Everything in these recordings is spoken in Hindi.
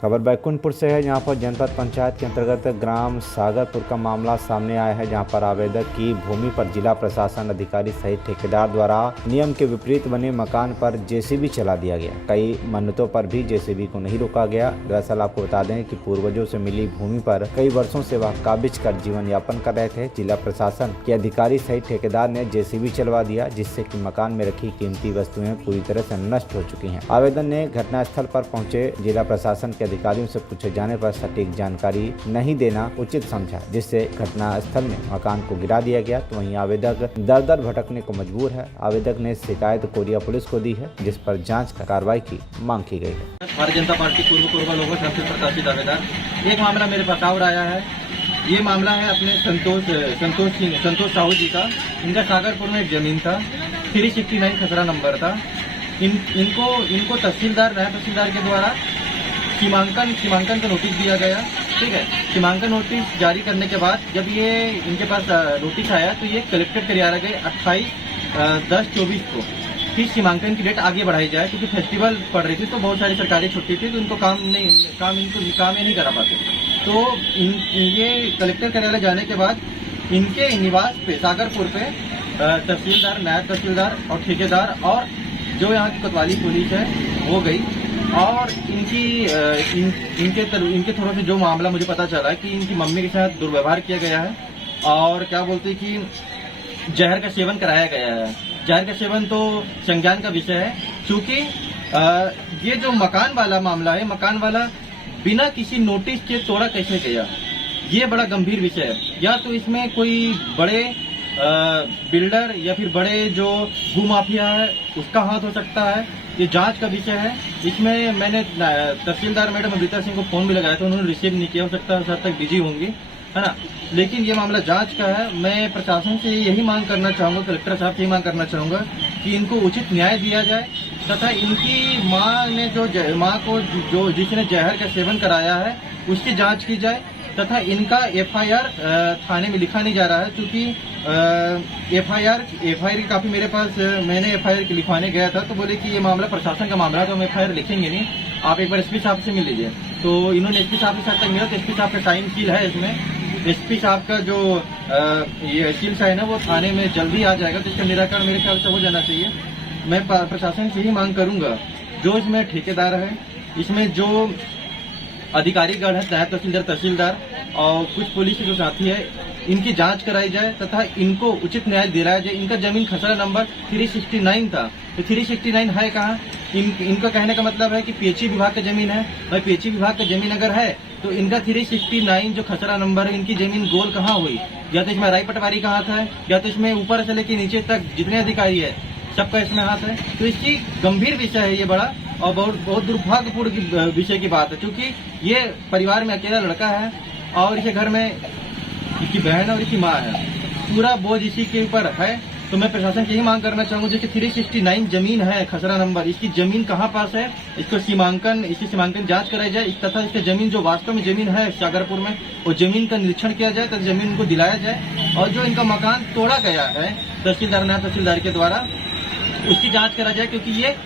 खबर बैकुंठपुर से है। यहाँ पर जनपद पंचायत के अंतर्गत ग्राम सागरपुर का मामला सामने आया है, जहाँ पर आवेदक की भूमि पर जिला प्रशासन अधिकारी सहित ठेकेदार द्वारा नियम के विपरीत बने मकान पर जेसीबी चला दिया गया। कई मन्नतों पर भी जेसीबी को नहीं रोका गया। दरअसल आपको बता दें कि पूर्वजों से मिली भूमि पर कई वर्षों से वह काबिज कर जीवन यापन कर रहे थे। जिला प्रशासन के अधिकारी सहित ठेकेदार ने जेसीबी चलवा दिया, जिससे कि मकान में रखी कीमती वस्तुएं पूरी तरह से नष्ट हो चुकी हैं। आवेदन ने घटनास्थल पर पहुंचे जिला प्रशासन के अधिकारियों से पूछे जाने पर सटीक जानकारी नहीं देना उचित समझा, जिससे घटनास्थल में मकान को गिरा दिया गया। तो वहीं आवेदक दर भटकने को मजबूर है। आवेदक ने शिकायत कोरिया पुलिस को दी है, जिस पर जांच कर कार्रवाई की मांग की गई है। भारतीय जनता पार्टी पूर्व कोरबा लोगों तरफ से प्रकाशित आवेदन। एक मामला मेरे पास और आया है। ये मामला है अपने संतोष साहू जी का। इनका सागरपुर में एक जमीन था, 369 खसरा नंबर था। इनको तहसीलदार नया तहसीलदार के द्वारा सीमांकन का नोटिस दिया गया। ठीक है, सीमांकन नोटिस जारी करने के बाद जब ये इनके पास नोटिस आया तो ये कलेक्टर कार्यालय गए 28/10/24 को। फिर सीमांकन की डेट आगे बढ़ाई जाए, क्योंकि फेस्टिवल पड़ रही थी तो बहुत सारी सरकारी छुट्टी थी, तो इनको काम ये नहीं करा पाते। तो ये कलेक्टर कार्यालय जाने के बाद इनके निवास पे सागरपुर पे तहसीलदार, नायब तहसीलदार और ठेकेदार और जो यहाँ की कोतवाली पुलिस है वो गई। और इनके थ्रू से जो मामला मुझे पता चला कि इनकी मम्मी के साथ दुर्व्यवहार किया गया है और क्या बोलते हैं कि जहर का सेवन कराया गया है। जहर का सेवन तो संज्ञान का विषय है, क्योंकि ये जो मकान वाला मामला है, मकान वाला बिना किसी नोटिस के तोड़ा कैसे गया, ये बड़ा गंभीर विषय है। या तो इसमें कोई बड़े बिल्डर या फिर बड़े जो भूमाफिया है उसका हाथ हो सकता है। ये जांच का विषय है। इसमें मैंने तहसीलदार मैडम अमृता सिंह को फोन भी लगाया था, उन्होंने रिसीव नहीं किया, हो सकता है उस हद तक बिजी होंगी, है ना। लेकिन ये मामला जांच का है। मैं प्रशासन से यही मांग करना चाहूंगा, कलेक्टर साहब से यही मांग करना चाहूंगा कि इनको उचित न्याय दिया जाए, तथा इनकी माँ को जिसने जहर का सेवन कराया है उसकी जांच की जाए, तथा इनका एफआईआर थाने में लिखा नहीं जा रहा है, क्योंकि एफआईआर काफी मेरे पास, मैंने एफआईआर लिखवाने गया था तो बोले कि ये मामला प्रशासन का मामला है, तो हम एफआईआर लिखेंगे नहीं, आप एक बार एसपी साहब से मिल लीजिए। तो इन्होंने एसपी साहब के साथ तक मिला, तो एसपी साहब का टाइम सील है इसमें। एसपी साहब का जो ये सील साइन है वो थाने में जल्दी आ जाएगा, तो इसका निराकरण मेरे ख्याल से हो जाना चाहिए। मैं प्रशासन से ही मांग करूंगा, जो इसमें ठेकेदार है, इसमें जो अधिकारीगण है, नायब तहसीलदार और कुछ पुलिस के जो साथी है, इनकी जांच कराई जाए तथा इनको उचित न्याय दिलाया जाए। इनका जमीन खसरा नंबर 369 था, तो 369 है कहाँ? इनका कहने का मतलब है कि पीएचई विभाग का जमीन है। भाई पीएचई विभाग का जमीन अगर है तो इनका 369 जो खसरा नंबर है, इनकी जमीन गोल कहाँ हुई? या तो इसमें राय पटवारी का हाथ है, या तो इसमें ऊपर से लेकर नीचे तक जितने अधिकारी है सबका इसमें हाथ है। तो इसकी गंभीर विषय है ये बड़ा, और बहुत दुर्भाग्यपूर्ण विषय की बात है, क्योंकि ये परिवार में अकेला लड़का है और इसके घर में इसकी बहन और इसकी माँ है, पूरा बोझ इसी के ऊपर है। तो मैं प्रशासन की यही मांग करना चाहूंगा, जैसे 369 जमीन है खसरा नंबर, इसकी जमीन कहाँ पास है, इसकी सीमांकन जांच कराई जाए, तथा इसका जमीन जो वास्तव में जमीन है सागरपुर में, वो जमीन का निरीक्षण किया जाए तथा जमीन उनको दिलाया जाए। और जो इनका मकान तोड़ा गया है तहसीलदार, नया तहसीलदार के द्वारा, उसकी जांच करा जाए, क्योंकि ये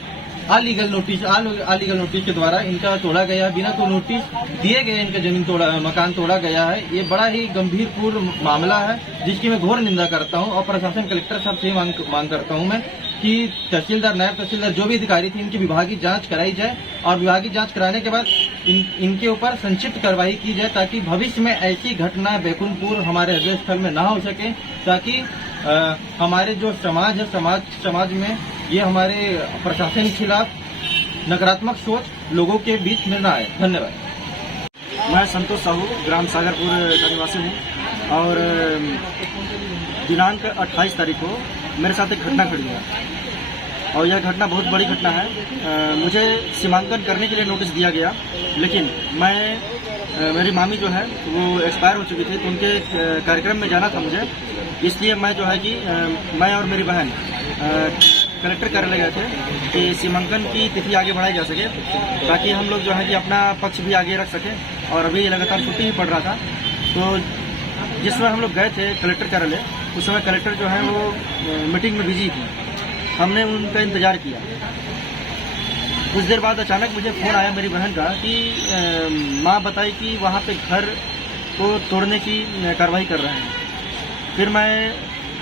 अलीगल नोटिस के द्वारा इनका तोड़ा गया, बिना कोई नोटिस दिए गए इनका मकान तोड़ा गया है। ये बड़ा ही गंभीरपूर्ण मामला है, जिसकी मैं घोर निंदा करता हूं। और प्रशासन कलेक्टर साहब से मांग करता हूं मैं कि तहसीलदार, नायब तहसीलदार जो भी अधिकारी थे, इनकी विभागीय जांच कराई जाए, और विभागीय जांच कराने के बाद इनके ऊपर संक्षिप्त कार्रवाई की जाए, ताकि भविष्य में ऐसी घटना बैकुंठपुर हमारे हृदय स्थल में न हो सके, ताकि हमारे जो समाज है, समाज में ये हमारे प्रशासन के खिलाफ नकारात्मक सोच लोगों के बीच में न आए। धन्यवाद। मैं संतोष साहू ग्राम सागरपुर का निवासी हूँ, और दिनांक 28 तारीख को मेरे साथ एक घटना घटी है, और यह घटना बहुत बड़ी घटना है। मुझे सीमांकन करने के लिए नोटिस दिया गया, लेकिन मेरी मामी जो है वो एक्सपायर हो चुकी थी, तो उनके कार्यक्रम में जाना था मुझे, इसलिए मैं जो है कि मैं और मेरी बहन कलेक्टर कार्यालय गए थे कि सीमांकन की तिथि आगे बढ़ाई जा सके, ताकि हम लोग जो है कि अपना पक्ष भी आगे रख सकें। और अभी लगातार छुट्टी ही पड़ रहा था, तो जिस समय हम लोग गए थे कलेक्टर कार्यालय, उस समय कलेक्टर जो है वो मीटिंग में बिजी थी। हमने उनका इंतजार किया, कुछ देर बाद अचानक मुझे फ़ोन आया मेरी बहन का कि माँ बताई कि वहाँ पे घर को तोड़ने की कार्रवाई कर रहे हैं। फिर मैं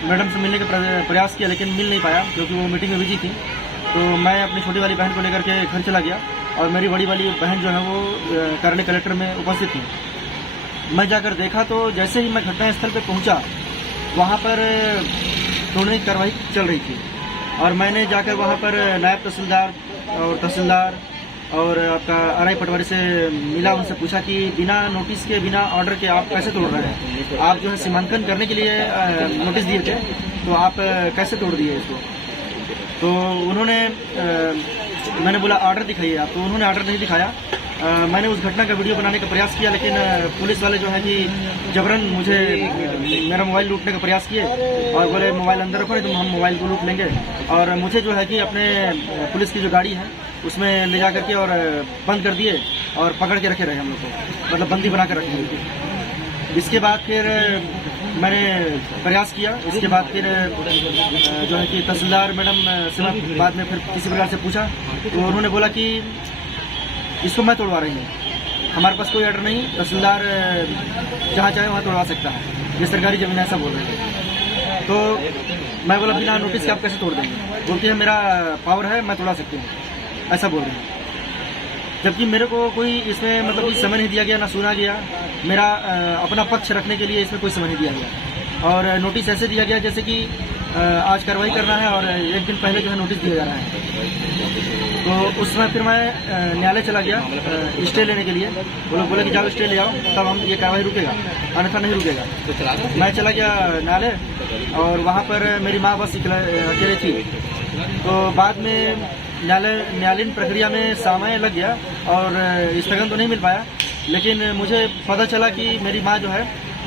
मैडम से मिलने का प्रयास किया लेकिन मिल नहीं पाया क्योंकि वो मीटिंग में बिजी थी। तो मैं अपनी छोटी वाली बहन को लेकर के घर चला गया और मेरी बड़ी वाली बहन जो है वो करौली कलेक्टर में उपस्थित थी। मैं जाकर देखा तो जैसे ही मैं घटनास्थल पर पहुंचा वहां पर तोड़ने की कार्रवाई चल रही थी और मैंने जाकर वहां पर नायब तहसीलदार और तहसीलदार और आपका आरआई पटवारी से मिला, उनसे पूछा कि बिना नोटिस के बिना ऑर्डर के आप कैसे तोड़ रहे हैं? आप जो है सीमांकन करने के लिए नोटिस दिए थे तो आप कैसे तोड़ दिए इसको? तो उन्होंने मैंने बोला ऑर्डर दिखाइए आप, तो उन्होंने ऑर्डर नहीं दिखाया। मैंने उस घटना का वीडियो बनाने का प्रयास किया लेकिन पुलिस वाले जो है कि जबरन मुझे मेरा मोबाइल लूटने का प्रयास किए और बोले मोबाइल अंदर रखो नहीं तो हम मोबाइल को लूट लेंगे। और मुझे जो है कि अपने पुलिस की जो गाड़ी है उसमें ले जा करके और बंद कर दिए और पकड़ के रखे रहे हम लोग को, मतलब बंदी बना कर रखे। इसके बाद फिर मैंने प्रयास किया। इसके बाद फिर जो है कि तहसीलदार मैडम से बाद में फिर किसी प्रकार से पूछा तो उन्होंने बोला कि इसको मैं तोड़वा रही हूँ, हमारे पास कोई ऑर्डर नहीं, तहसीलदार जहाँ चाहे वहाँ तोड़वा सकता है, ये सरकारी जमीन ऐसा बोल रहे हैं। तो मैं बोला बिना नोटिस के आप कैसे तोड़ देंगे? बोलती है मेरा पावर है, मैं तोड़ा सकती हूँ, ऐसा बोल रहे हैं। जबकि मेरे को कोई इसमें मतलब कोई समय नहीं दिया गया, ना सुना गया, मेरा अपना पक्ष रखने के लिए इसमें कोई समय नहीं दिया गया। और नोटिस ऐसे दिया गया जैसे कि आज कार्रवाई करना है और एक दिन पहले जो है नोटिस दिया जा रहा है। तो उस समय फिर मैं न्यायालय चला गया स्टे लेने के लिए। वो लोग बोले कि जाओ स्टे ले आओ तब हम ये कार्रवाई रुकेगा, अन्यथा नहीं रुकेगा। मैं चला गया न्यायालय और वहाँ पर मेरी माँ बस अकेले थी। तो बाद में न्यायालयीन प्रक्रिया में समय लग गया और स्थगन तो नहीं मिल पाया, लेकिन मुझे पता चला कि मेरी माँ जो है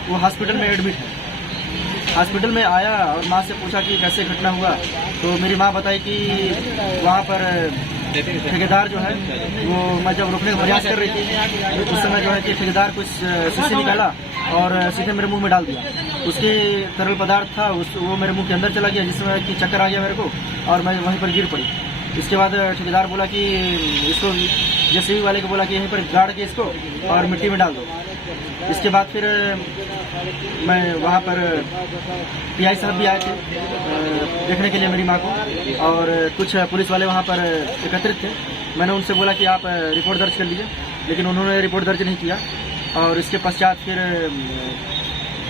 वो हॉस्पिटल में एडमिट है। हॉस्पिटल में आया और माँ से पूछा कि कैसे घटना हुआ, तो मेरी माँ बताई कि वहाँ पर ठेकेदार जो है वो मैं जब रोकने का प्रयास कर रही थी उस समय जो है कि ठेकेदार कुछ शीशी निकाला और सीधे मेरे मुंह में डाल दिया। उसके तरल पदार्थ था वो मेरे मुंह के अंदर चला गया, जिसमें कि चक्कर आ गया मेरे को और मैं वहीं पर गिर पड़ी। इसके बाद ठेकेदार बोला कि इसको जेसीबी वाले को बोला कि यहीं पर गाड़ के इसको और मिट्टी में डाल दो। इसके बाद फिर मैं वहाँ पर पीआई साहब भी आए थे देखने के लिए मेरी माँ को, और कुछ पुलिस वाले वहाँ पर एकत्रित थे। मैंने उनसे बोला कि आप रिपोर्ट दर्ज कर लीजिए, लेकिन उन्होंने रिपोर्ट दर्ज नहीं किया। और इसके पश्चात फिर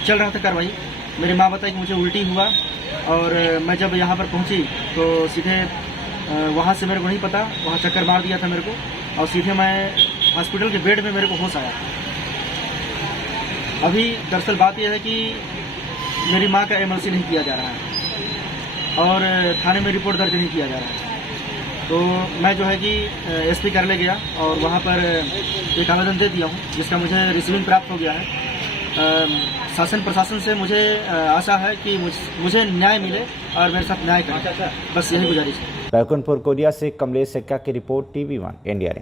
चल रहा था कार्रवाई। मेरी माँ बताई कि मुझे उल्टी हुआ और मैं जब यहाँ पर पहुँची तो सीधे वहाँ से मेरे को नहीं पता, वहाँ चक्कर मार दिया था मेरे को और सीधे मैं हॉस्पिटल के बेड में मेरे को होश आया। अभी दरअसल बात यह है कि मेरी माँ का एमएलसी नहीं किया जा रहा है और थाने में रिपोर्ट दर्ज नहीं किया जा रहा है। तो मैं जो है कि एसपी कार्यालय गया और वहाँ पर एक आवेदन दे दिया हूँ, जिसका मुझे रिसीविंग प्राप्त हो गया है। शासन प्रशासन से मुझे आशा है कि मुझे न्याय मिले और मेरे साथ न्याय करें, बस यही गुजारिश है। बैकुंठपुर कोरिया से कमलेश सेक्का की रिपोर्ट, TV1 इंडिया।